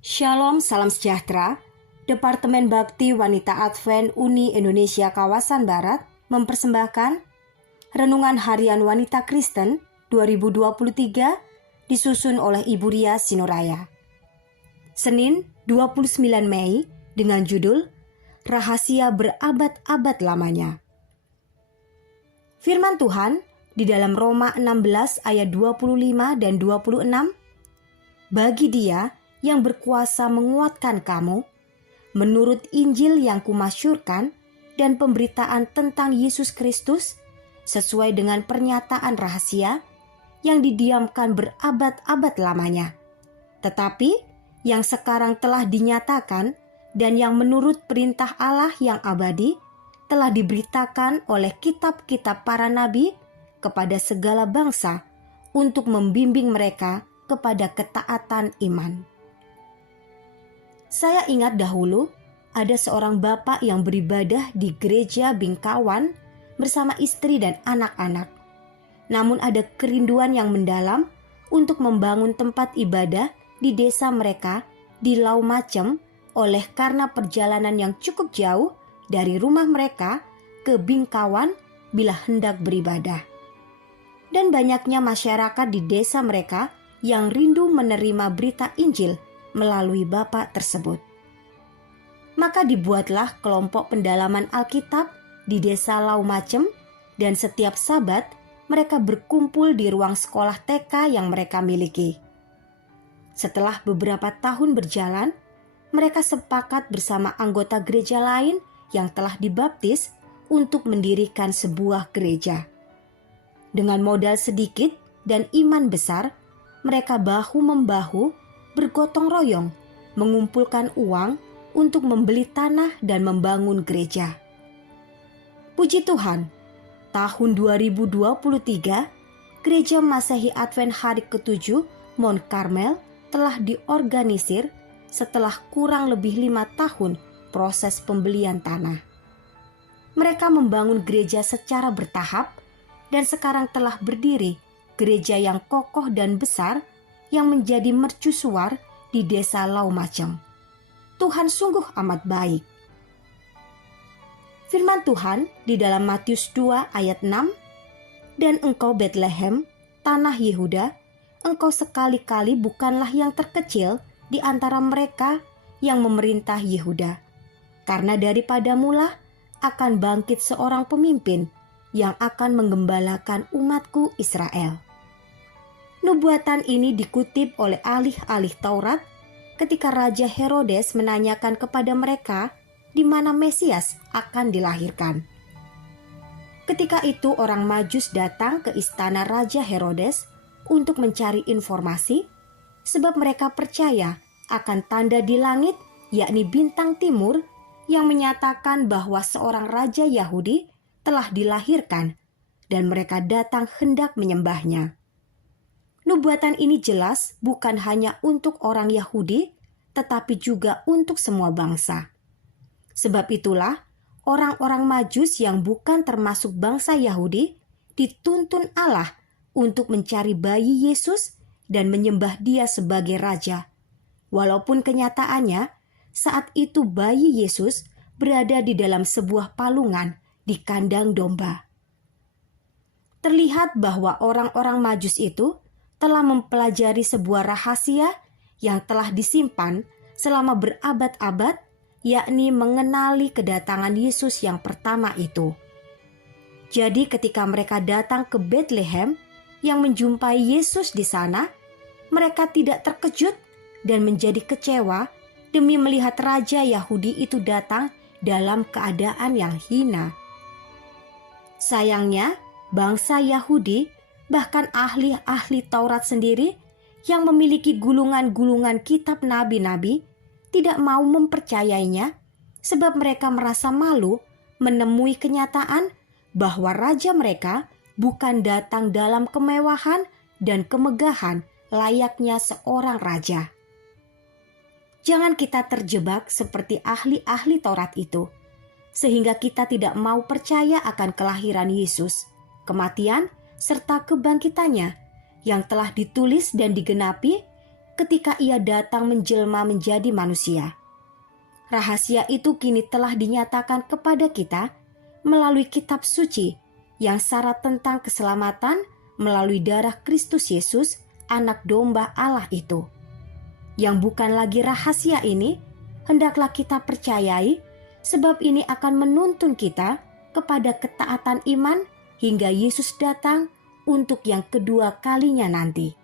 Shalom, salam sejahtera. Departemen Bakti Wanita Advent Uni Indonesia Kawasan Barat mempersembahkan Renungan Harian Wanita Kristen 2023 disusun oleh Ibu Ria Sinuraya. Senin 29 Mei dengan judul Rahasia Berabad-abad Lamanya. Firman Tuhan di dalam Roma 16 ayat 25 dan 26, bagi Dia yang berkuasa menguatkan kamu, menurut Injil yang kumasyurkan dan pemberitaan tentang Yesus Kristus, sesuai dengan pernyataan rahasia yang didiamkan berabad-abad lamanya, tetapi yang sekarang telah dinyatakan dan yang menurut perintah Allah yang abadi telah diberitakan oleh kitab-kitab para nabi kepada segala bangsa untuk membimbing mereka kepada ketaatan iman. Saya ingat dahulu ada seorang bapak yang beribadah di gereja Bingkawan bersama istri dan anak-anak. Namun ada kerinduan yang mendalam untuk membangun tempat ibadah di desa mereka di Laumacem oleh karena perjalanan yang cukup jauh dari rumah mereka ke Bingkawan bila hendak beribadah. Dan banyaknya masyarakat di desa mereka yang rindu menerima berita Injil melalui bapak tersebut. Maka dibuatlah kelompok pendalaman Alkitab di desa Laumacem, dan setiap Sabat mereka berkumpul di ruang sekolah TK yang mereka miliki. Setelah beberapa tahun berjalan, mereka sepakat bersama anggota gereja lain yang telah dibaptis untuk mendirikan sebuah gereja. Dengan modal sedikit dan iman besar, mereka bahu-membahu bergotong royong mengumpulkan uang untuk membeli tanah dan membangun gereja. Puji Tuhan, tahun 2023, Gereja Masehi Advent Hari ke-7 Mount Carmel telah diorganisir setelah kurang lebih 5 tahun proses pembelian tanah. Mereka membangun gereja secara bertahap dan sekarang telah berdiri gereja yang kokoh dan besar yang menjadi mercusuar di desa Laumacem. Tuhan sungguh amat baik. Firman Tuhan di dalam Matius 2 ayat 6, dan engkau Betlehem, tanah Yehuda, engkau sekali-kali bukanlah yang terkecil di antara mereka yang memerintah Yehuda, karena daripadamulah akan bangkit seorang pemimpin yang akan menggembalakan umatku Israel. Nubuatan ini dikutip oleh ahli-ahli Taurat ketika Raja Herodes menanyakan kepada mereka di mana Mesias akan dilahirkan. Ketika itu orang Majus datang ke istana Raja Herodes untuk mencari informasi, sebab mereka percaya akan tanda di langit, yakni bintang timur, yang menyatakan bahwa seorang raja Yahudi telah dilahirkan, dan mereka datang hendak menyembahnya. Nubuatan ini jelas bukan hanya untuk orang Yahudi, tetapi juga untuk semua bangsa. Sebab itulah, orang-orang Majus yang bukan termasuk bangsa Yahudi dituntun Allah untuk mencari bayi Yesus dan menyembah Dia sebagai Raja. Walaupun kenyataannya, saat itu bayi Yesus berada di dalam sebuah palungan di kandang domba. Terlihat bahwa orang-orang Majus itu telah mempelajari sebuah rahasia yang telah disimpan selama berabad-abad, yakni mengenali kedatangan Yesus yang pertama itu. Jadi ketika mereka datang ke Betlehem yang menjumpai Yesus di sana, mereka tidak terkejut dan menjadi kecewa demi melihat Raja Yahudi itu datang dalam keadaan yang hina. Sayangnya, bangsa Yahudi, bahkan ahli-ahli Taurat sendiri yang memiliki gulungan-gulungan kitab nabi-nabi tidak mau mempercayainya sebab mereka merasa malu menemui kenyataan bahwa raja mereka bukan datang dalam kemewahan dan kemegahan layaknya seorang raja. Jangan kita terjebak seperti ahli-ahli Taurat itu, sehingga kita tidak mau percaya akan kelahiran Yesus, kematian, serta kebangkitannya yang telah ditulis dan digenapi ketika Ia datang menjelma menjadi manusia. Rahasia itu kini telah dinyatakan kepada kita melalui kitab suci yang syarat tentang keselamatan melalui darah Kristus Yesus, anak domba Allah itu. Yang bukan lagi rahasia ini, hendaklah kita percayai, sebab ini akan menuntun kita kepada ketaatan iman hingga Yesus datang untuk yang kedua kalinya nanti.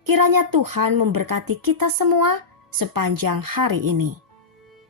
Kiranya Tuhan memberkati kita semua sepanjang hari ini.